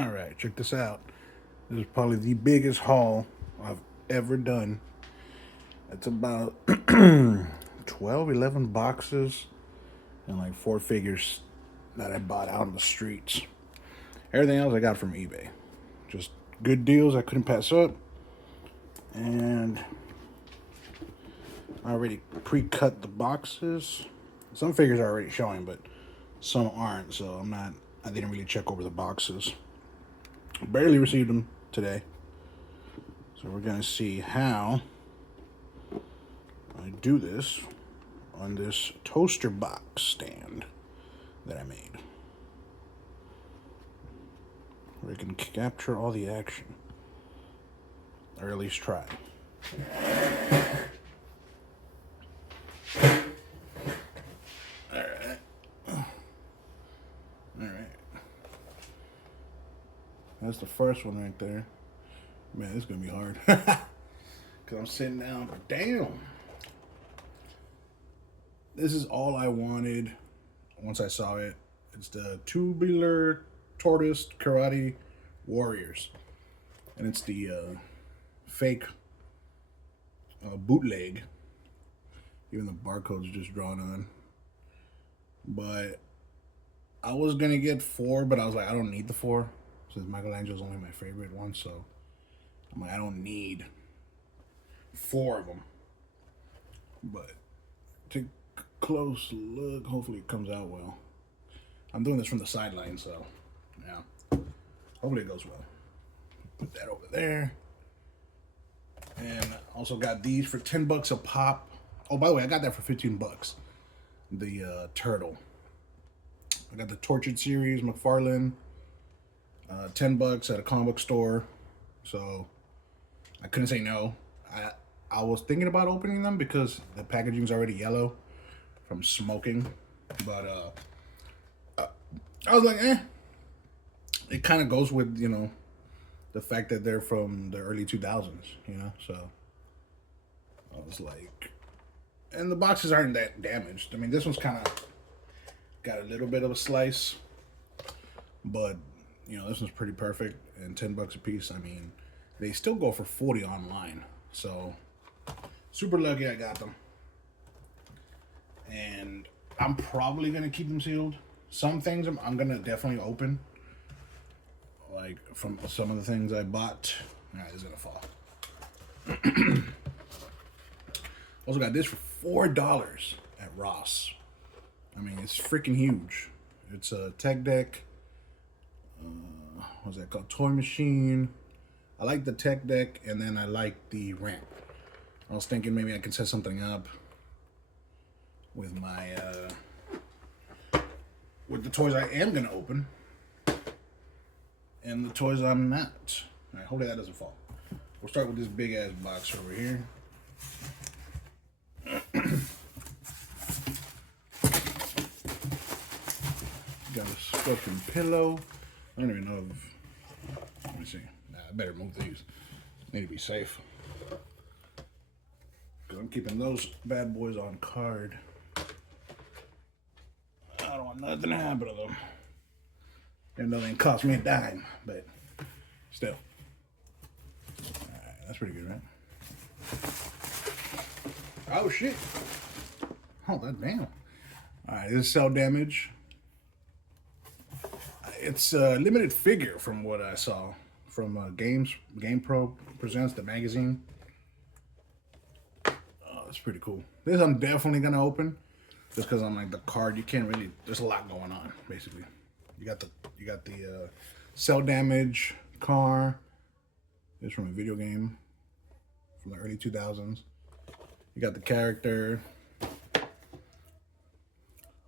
All right, check this out. This is probably the biggest haul I've ever done. It's about 12, 11 boxes and like four figures that I bought out on the streets. Everything else I got from eBay. Just good deals I couldn't pass up. And I already pre-cut the boxes. Some figures are already showing, but some aren't, so I didn't really check over the boxes. Barely received them today. So we're gonna see how I do this on this toaster box stand that I made. Where I can capture all the action. Or at least try. Alright. That's the first one right there. Man, this is gonna be hard. Cause I'm sitting down. Damn. This is all I wanted once I saw it. It's the Tubular Tortoise Karate Warriors. And it's the fake bootleg. Even the barcode's just drawn on. But I was gonna get four, but I was like, I don't need the four. Since Michelangelo's only my favorite one, so I'm like, I don't need four of them. But take a close look. Hopefully it comes out well. I'm doing this from the sideline, so yeah. Hopefully it goes well. Put that over there. And also got these for 10 bucks a pop. Oh, by the way, I got that for 15 bucks. The turtle. I got the Tortured series, McFarlane. 10 bucks at a comic book store. So I couldn't say no. I was thinking about opening them because the packaging's already yellow from smoking. But I was like, it kind of goes with, the fact that they're from the early 2000s, so I was like, and the boxes aren't that damaged. I mean, this one's kind of got a little bit of a slice, but this one's pretty perfect, and 10 bucks a piece. I mean, they still go for 40 online, so super lucky I got them. And I'm probably gonna keep them sealed. Some things I'm gonna definitely open, like from some of the things I bought. All right, it's gonna fall. Also got this for $4 at Ross. I mean, it's freaking huge. It's a tech deck. What's that called? Toy machine. I like the tech deck, and then I like the ramp. I was thinking maybe I can set something up with my with the toys I am gonna open, and the toys I'm not. All right, hopefully that doesn't fall. We'll start with this big ass box over here. Got a sculpting pillow. I don't even know if. Let me see. Nah, I better move these. Need to be safe. Cause I'm keeping those bad boys on card. I don't want nothing to happen to them. Even though they cost me a dime, but still. Alright, that's pretty good, right? Oh shit. Oh, that damn. Alright, this is Cell Damage. It's a limited figure from what I saw from GamePro Presents, the magazine. Oh, that's pretty cool. This I'm definitely gonna open, just because I'm like the card. You can't really. There's a lot going on. Basically, you got the Cell Damage car. It's from a video game from the early 2000s. You got the character.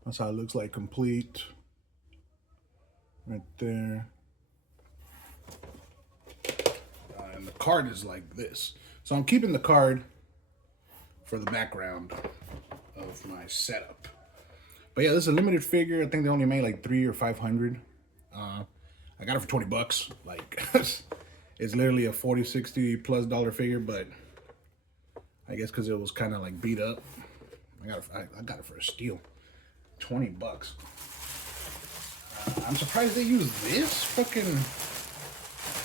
That's how it looks like complete. Right there. And the card is like this. So I'm keeping the card for the background of my setup. But yeah, this is a limited figure. I think they only made like 300 or 500. I got it for 20 bucks. Like, it's literally a 40, 60 plus dollar figure, but I guess because it was kind of like beat up, I got it for a steal. 20 bucks. I'm surprised they use this fucking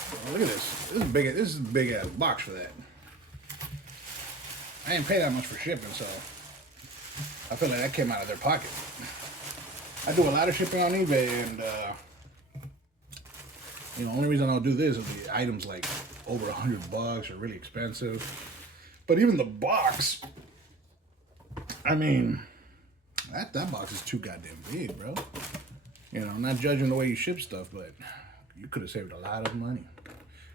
Oh, look at this. This is a big ass box for that. I didn't pay that much for shipping, so I feel like that came out of their pocket. I do a lot of shipping on eBay, and you know, the only reason I'll do this is the items like over $100 or really expensive. But even the box, I mean, that box is too goddamn big, bro. You know, I'm not judging the way you ship stuff, but you could have saved a lot of money.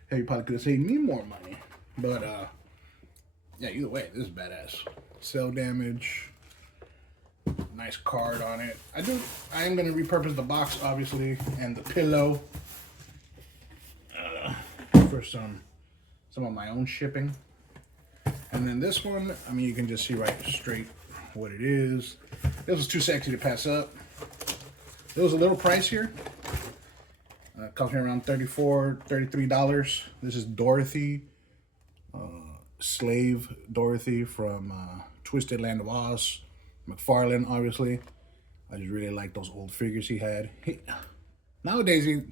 Hey, you probably could have saved me more money. But yeah, either way, this is badass. Cell damage. Nice card on it. I am gonna repurpose the box, obviously, and the pillow for some of my own shipping. And then this one, I mean, you can just see right straight what it is. This was too sexy to pass up. It was a little pricier. Cost me around $33. This is Dorothy, Slave Dorothy from Twisted Land of Oz. McFarlane, obviously. I just really like those old figures he had. Nowadays, you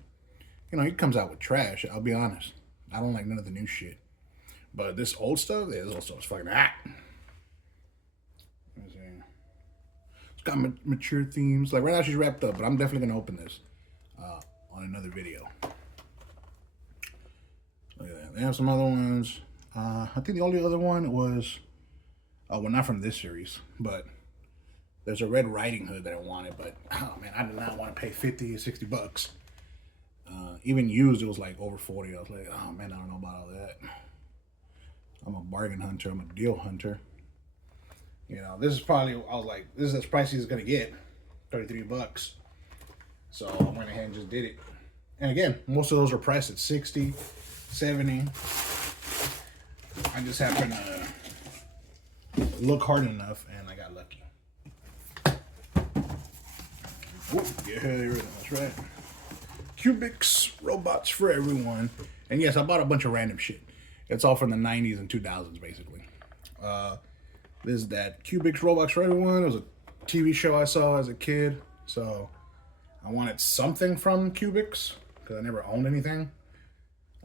know, he comes out with trash. I'll be honest. I don't like none of the new shit. But this old stuff, this old stuff is fucking hot. It's got mature themes. Like right now, she's wrapped up, but I'm definitely gonna open this on another video. Look at that. They have some other ones. I think the only other one was, well, not from this series, but there's a Red Riding Hood that I wanted, but oh man, I did not want to pay 50, 60 bucks. Even used, it was like over 40. I was like, oh man, I don't know about all that. I'm a bargain hunter. I'm a deal hunter. You know, this is probably, I was like, this is as pricey as it's gonna get, 33 bucks. So I went ahead and just did it. And again, most of those are priced at 60, 70. I just happened to look hard enough and I got lucky. Oh, yeah, that's right. Cubics, robots for everyone. And yes, I bought a bunch of random shit. It's all from the 90s and 2000s, basically. This is that Cubics Robots for Everyone. It was a TV show I saw as a kid. So I wanted something from Cubics because I never owned anything.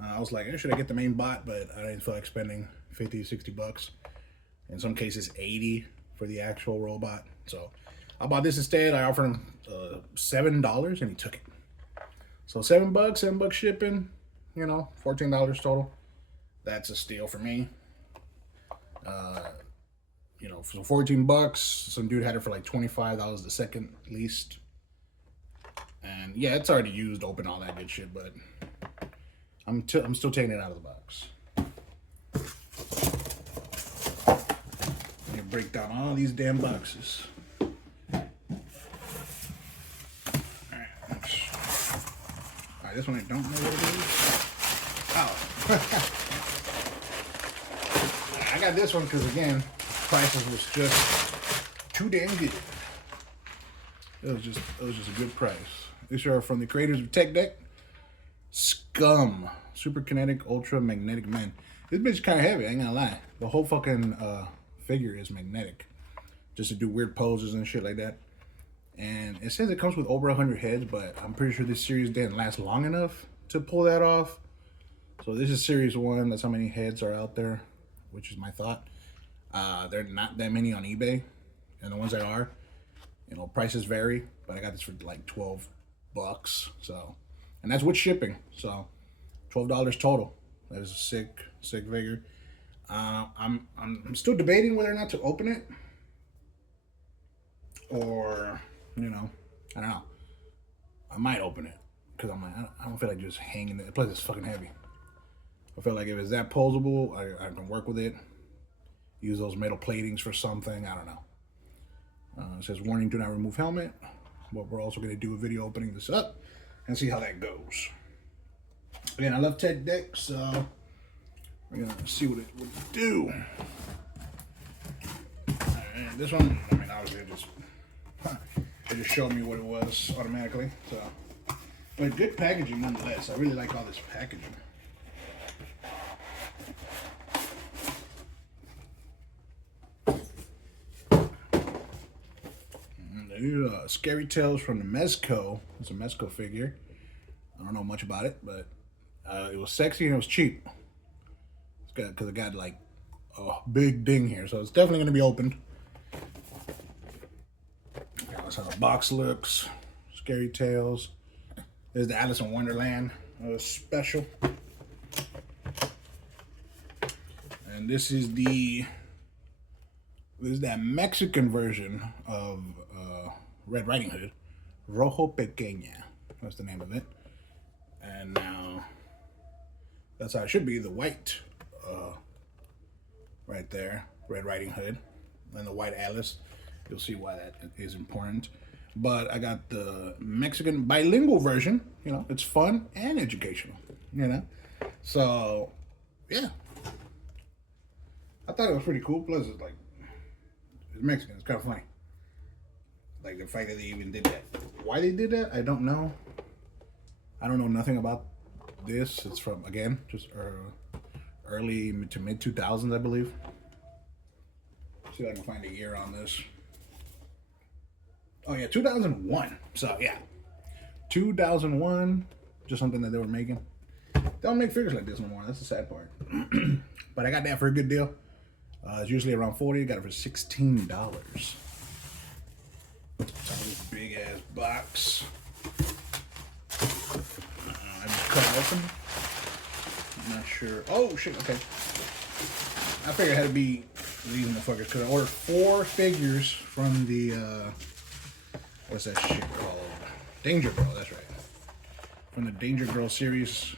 I was like, should I get the main bot? But I didn't feel like spending 50, 60 bucks. In some cases, 80 for the actual robot. So I bought this instead. I offered him $7 and he took it. So $7 shipping, you know, $14 total. That's a steal for me. You know, for 14 bucks, some dude had it for like 25. That was the second least. And yeah, it's already used, open, all that good shit, but I'm still taking it out of the box. Let me break down all these damn boxes. Alright, this one I don't know what it is. Oh. I got this one because again, prices was just too damn good. It was just a good price. These are from the creators of Tech Deck. Scum. Super Kinetic Ultra Magnetic Man. This bitch is kind of heavy, I ain't gonna lie. The whole fucking figure is magnetic. Just to do weird poses and shit like that. And it says it comes with over 100 heads, but I'm pretty sure this series didn't last long enough to pull that off. So this is series 1. That's how many heads are out there, which is my thought. There are not that many on eBay, and the ones that are, you know, prices vary, but I got this for like 12 bucks. So, and that's with shipping. So $12 total. That is a sick figure. I'm still debating whether or not to open it, or, you know, I don't know. I might open it because I'm like, I don't feel like just hanging it. Plus, it's fucking heavy. I feel like if it's that posable, I can work with it. Use those metal platings for something. I don't know. It says, warning, do not remove helmet. But we're also going to do a video opening this up and see how that goes. Again, I love Tech Deck, so we're going to see what it would do. And this one, I mean, obviously it just showed me what it was automatically. So, but good packaging nonetheless. I really like all this packaging. Scary Tales from the Mezco. It's a Mezco figure. I don't know much about it, but It was sexy and it was cheap. It's got because it got like a big ding here, so it's definitely going to be opened. That's how the box looks. Scary Tales. There's the Alice in Wonderland special. And this is that Mexican version of Red Riding Hood. Rojo Pequeña. That's the name of it. And now that's how it should be. The white right there. Red Riding Hood. And the white Alice. You'll see why that is important. But I got the Mexican bilingual version. You know, it's fun and educational. You know, so yeah, I thought it was pretty cool. Plus, it's like it's Mexican. It's kind of funny. Like the fact that they even did that. Why they did that, I don't know. I don't know nothing about this. It's from again just early to mid 2000s, I believe. See if I can find a year on this. Oh yeah, 2001. So yeah, 2001. Just something that they were making. They don't make figures like this no more. That's the sad part. But I got that for a good deal. It's usually around 40. Got it for $16. This big ass box. I just cut it open. I'm not sure. Oh shit. Okay. I figured it had to be these motherfuckers because I ordered 4 figures from the. What's that shit called? Danger Girl, that's right. From the Danger Girl series.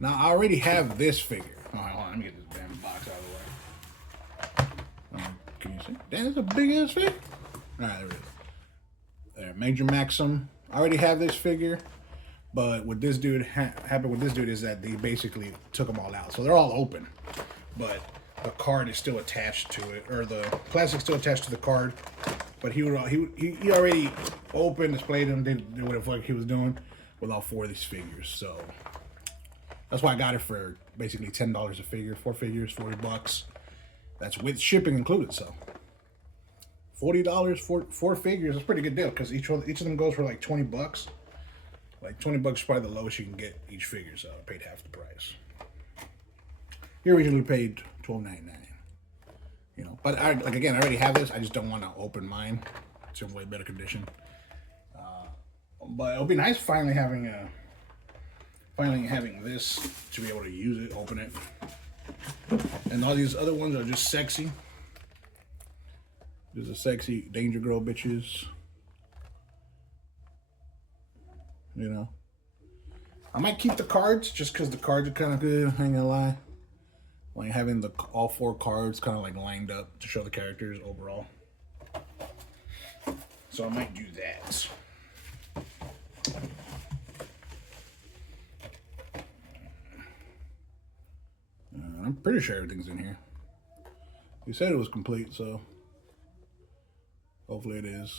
Now, I already have this figure. Oh, hold on, let me get this damn box out of the way. Can you see? Damn, that's a big ass figure. Alright, there it is. There, Major Maxim. I already have this figure. But what this dude happened with this dude is that they basically took them all out. So they're all open. But the card is still attached to it. Or the plastic's still attached to the card. But he already opened, displayed them, did whatever the fuck he was doing with all 4 of these figures. So that's why I got it for basically $10 a figure, 4 figures, $40. That's with shipping included. So $40 for 4 figures. That's a pretty good deal because each of them goes for like $20. Like $20 is probably the lowest you can get each figure. So I paid half the price. You originally paid $12.99. You know, but I already have this. I just don't want to open mine. It's in way better condition. But it'll be nice finally having this to be able to use it, open it. And all these other ones are just sexy. These are sexy Danger Girl bitches. You know, I might keep the cards just because the cards are kind of good. I ain't gonna lie. Like having all 4 cards kind of like lined up to show the characters overall. So I might do that. I'm pretty sure everything's in here. He said it was complete, so hopefully it is.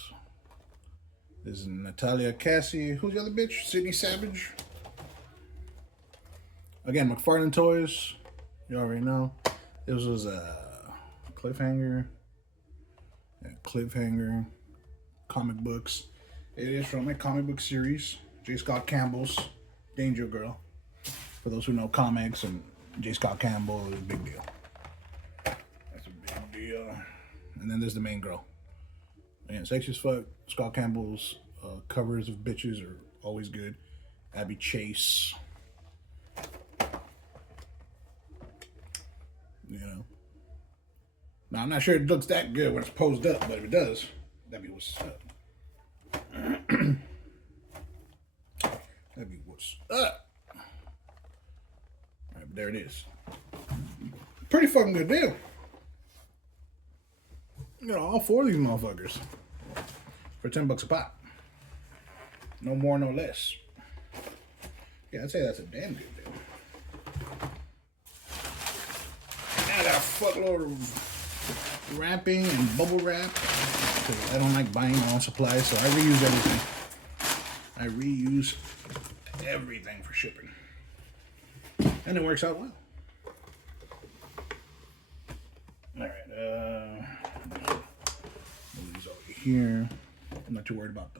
This is Natalia Cassie. Who's the other bitch? Sydney Savage. Again, McFarlane Toys. You already know. This was a Cliffhanger. Yeah, Cliffhanger. Comic books. It is from a comic book series. J. Scott Campbell's Danger Girl. For those who know comics, and J. Scott Campbell is a big deal. That's a big deal. And then there's the main girl. Again, sexy as fuck. Scott Campbell's covers of bitches are always good. Abby Chase. You know. Now, I'm not sure it looks that good when it's posed up, but if it does, that'd be what's up. That'd be what's up. Alright, but there it is. Pretty fucking good deal. You know, all 4 of these motherfuckers for $10 a pop. No more, no less. Yeah, I'd say that's a damn good deal. Now I got a fuckload of wrapping and bubble wrap because I don't like buying my own supplies, so I reuse everything. I reuse everything for shipping. And it works out well. Alright, move these over here. I'm not too worried about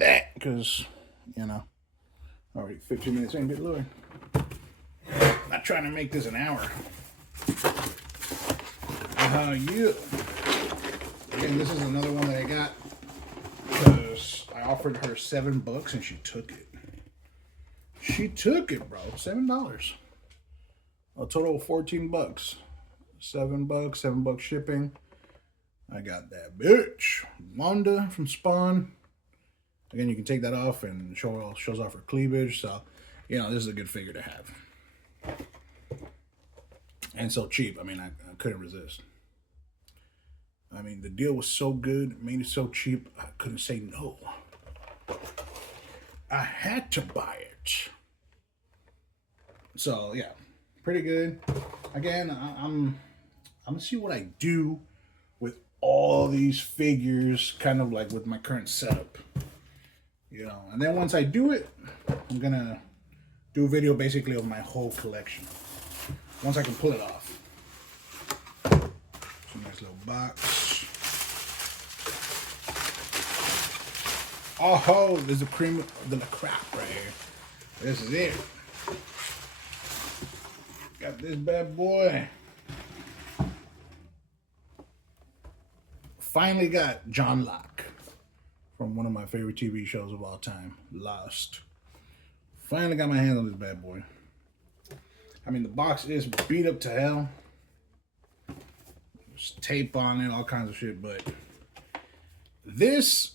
that because, you know, Already 15 minutes in, good lord. Not trying to make this an hour. Yeah. Again, this is another one that I got because I offered her $7 and she took it. She took it, bro. $7. A total of $14. $7, $7 shipping. I got that bitch. Wanda from Spawn. Again, you can take that off and shows off her cleavage. So, you know, this is a good figure to have. And so cheap. I mean, I couldn't resist. I mean, the deal was so good, made it so cheap, I couldn't say no. I had to buy it. So, yeah, pretty good. Again, I'm gonna see what I do with all these figures, kind of like with my current setup. You know, and then once I do it, I'm gonna do a video basically of my whole collection. Once I can pull it off. Some nice little box. Oh, there's a cream of the crap right here. This is it. Got this bad boy. Finally got John Locke from one of my favorite TV shows of all time, Lost. Finally got my hands on this bad boy. I mean, the box is beat up to hell. There's tape on it, all kinds of shit, but this,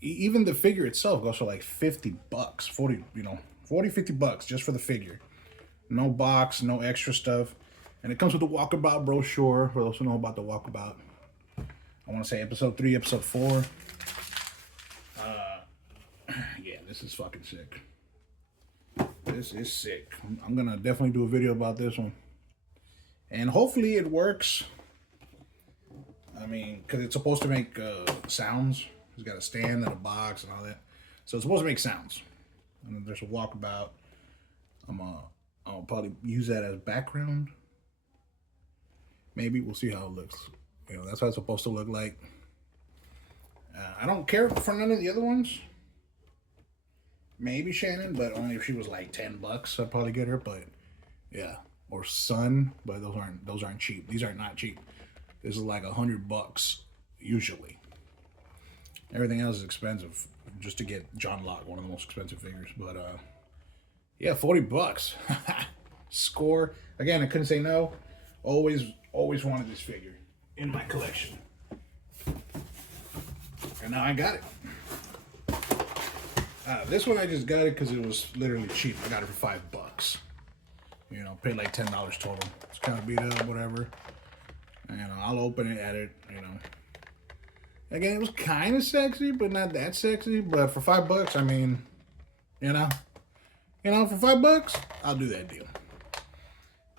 even the figure itself goes for like $50, 40, you know, 40, $50 just for the figure. No box, no extra stuff. And it comes with the Walkabout brochure, for those who know about the Walkabout. I want to say episode 3, episode 4. Yeah, this is fucking sick. This is sick. I'm gonna definitely do a video about this one. And hopefully it works. I mean, because it's supposed to make sounds. It's got a stand and a box and all that. So it's supposed to make sounds. And then there's a Walkabout. I'll probably use that as background. Maybe. We'll see how it looks. You know, that's how it's supposed to look like. I don't care for none of the other ones. Maybe Shannon, but only if she was like $10, I'd probably get her. But yeah, or Sun, but those aren't cheap. These are not cheap. This is like $100 usually. Everything else is expensive just to get John Locke, one of the most expensive figures. But yeah, $40. Score. Again, I couldn't say no. Always wanted this figure in my collection, and now I got it. This one I just got it because it was literally cheap. I got it for $5. You know, paid like $10 total. It's kind of beat up, whatever. And I'll open it, at it. You know, again, it was kind of sexy, but not that sexy. But for $5, I mean, you know, for $5, I'll do that deal.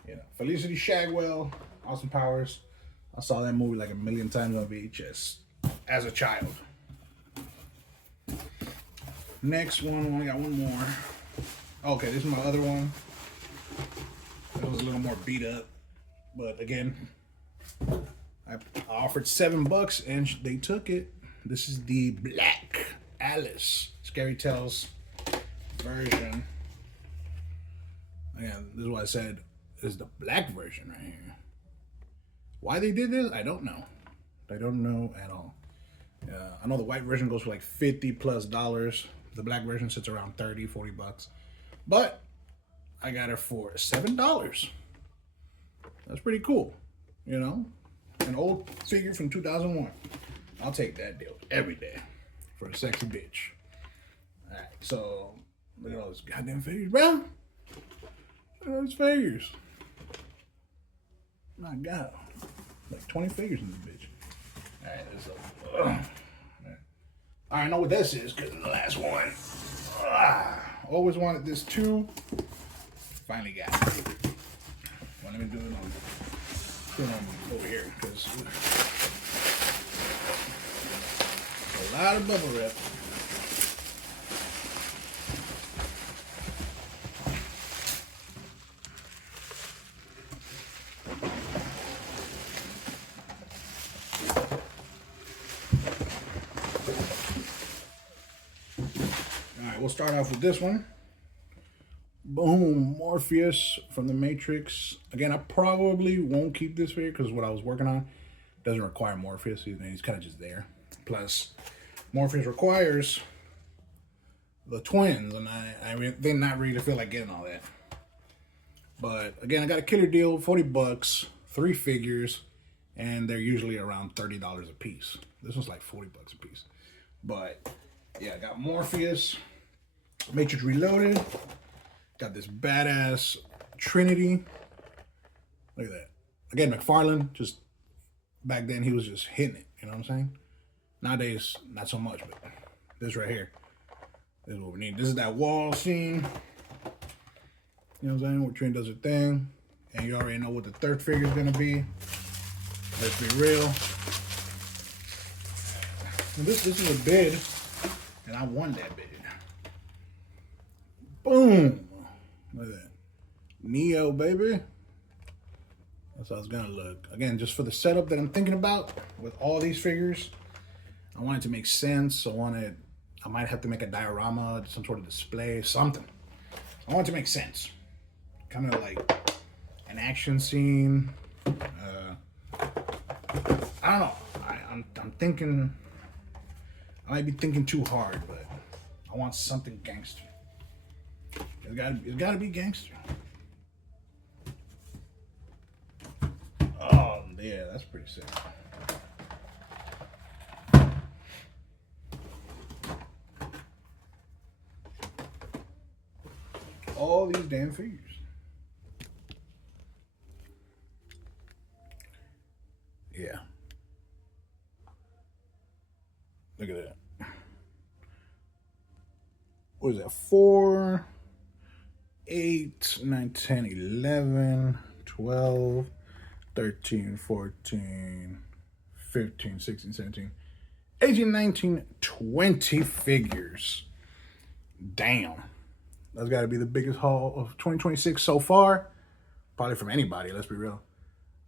You know, Felicity Shagwell, Austin Powers. I saw that movie like a million times on VHS as a child. Next one, we only got one more. Okay, this is my other one. It was a little more beat up, but again, I offered $7 and they took it. This is the Black Alice Scary Tales version. Again, this is what I said is the black version right here. Why they did this, I don't know. I don't know at all. I know the white version goes for like $50+. The black version sits around $30, $40. But I got it for $7. That's pretty cool. You know? An old figure from 2001. I'll take that deal every day for a sexy bitch. Alright, so look at all those goddamn figures, bro. Look at all those figures. My God. Like 20 figures in this bitch. Alright, let's go. I know what this is because of the last one. Always wanted this too. Finally got it. Well, let me do it on over here because a lot of bubble wrap. We'll start off with this one. Boom, Morpheus from the Matrix. Again, I probably won't keep this figure because what I was working on doesn't require Morpheus. He's kind of just there. Plus, Morpheus requires the twins, and I did not really feel like getting all that. But again, I got a killer deal, 40 bucks, 3 figures, and they're usually around $30 a piece. This one's like 40 bucks a piece. But yeah, I got Morpheus, Matrix Reloaded. Got this badass Trinity. Look at that. Again, McFarlane, just back then he was just hitting it. You know what I'm saying? Nowadays, not so much, but this right here, this is what we need. This is that wall scene. You know what I'm saying? Where Trinity does her thing. And you already know what the third figure is going to be. Let's be real. And this is a bid, and I won that bid. Boom. Look at that. Neo, baby. That's how it's gonna look. Again, just for the setup that I'm thinking about with all these figures, I want it to make sense. I might have to make a diorama, some sort of display, something. I want it to make sense. Kind of like an action scene. I don't know. I'm thinking, I might be thinking too hard, but I want something gangster. It's gotta be gangster. Oh yeah, that's pretty sick. All these damn figures. Yeah. Look at that. What is that? 4, 8, 9, 10, 11, 12, 13, 14, 15, 16, 17, 18, 19, 20 figures. Damn. That's got to be the biggest haul of 2026 so far. Probably from anybody, let's be real.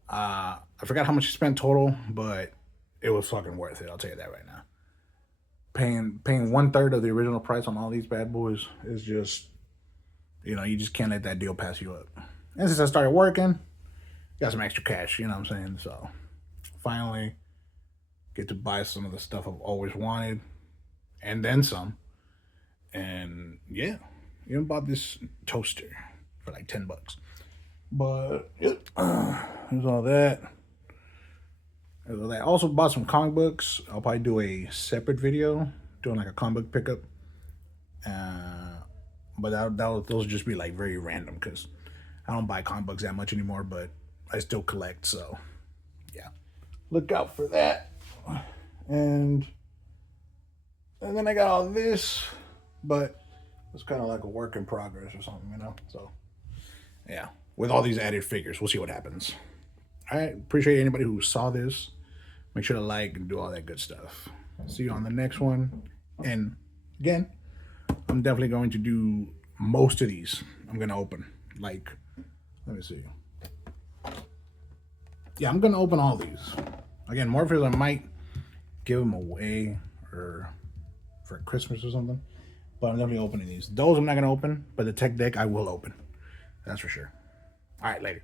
I forgot how much you spent total, but it was fucking worth it. I'll tell you that right now. Paying 1/3 of the original price on all these bad boys is just, you just can't let that deal pass you up. And since I started working, got some extra cash, you know what I'm saying? So finally get to buy some of the stuff I've always wanted and then some. And yeah, even bought this toaster for like 10 bucks. But yep, there's all that. I also bought some comic books. I'll probably do a separate video doing like a comic book pickup. But those will just be like very random because I don't buy comic books that much anymore, but I still collect. So yeah, look out for that. And then I got all this, but it's kind of like a work in progress or something, So yeah, with all these added figures, we'll see what happens. I appreciate anybody who saw this. Make sure to like and do all that good stuff. See you on the next one. And again, I'm definitely going to do most of these. I'm going to open. Like, let me see. Yeah, I'm going to open all these. Again, Morpheus, I might give them away or for Christmas or something. But I'm definitely opening these. Those I'm not going to open, but the tech deck I will open. That's for sure. All right, later.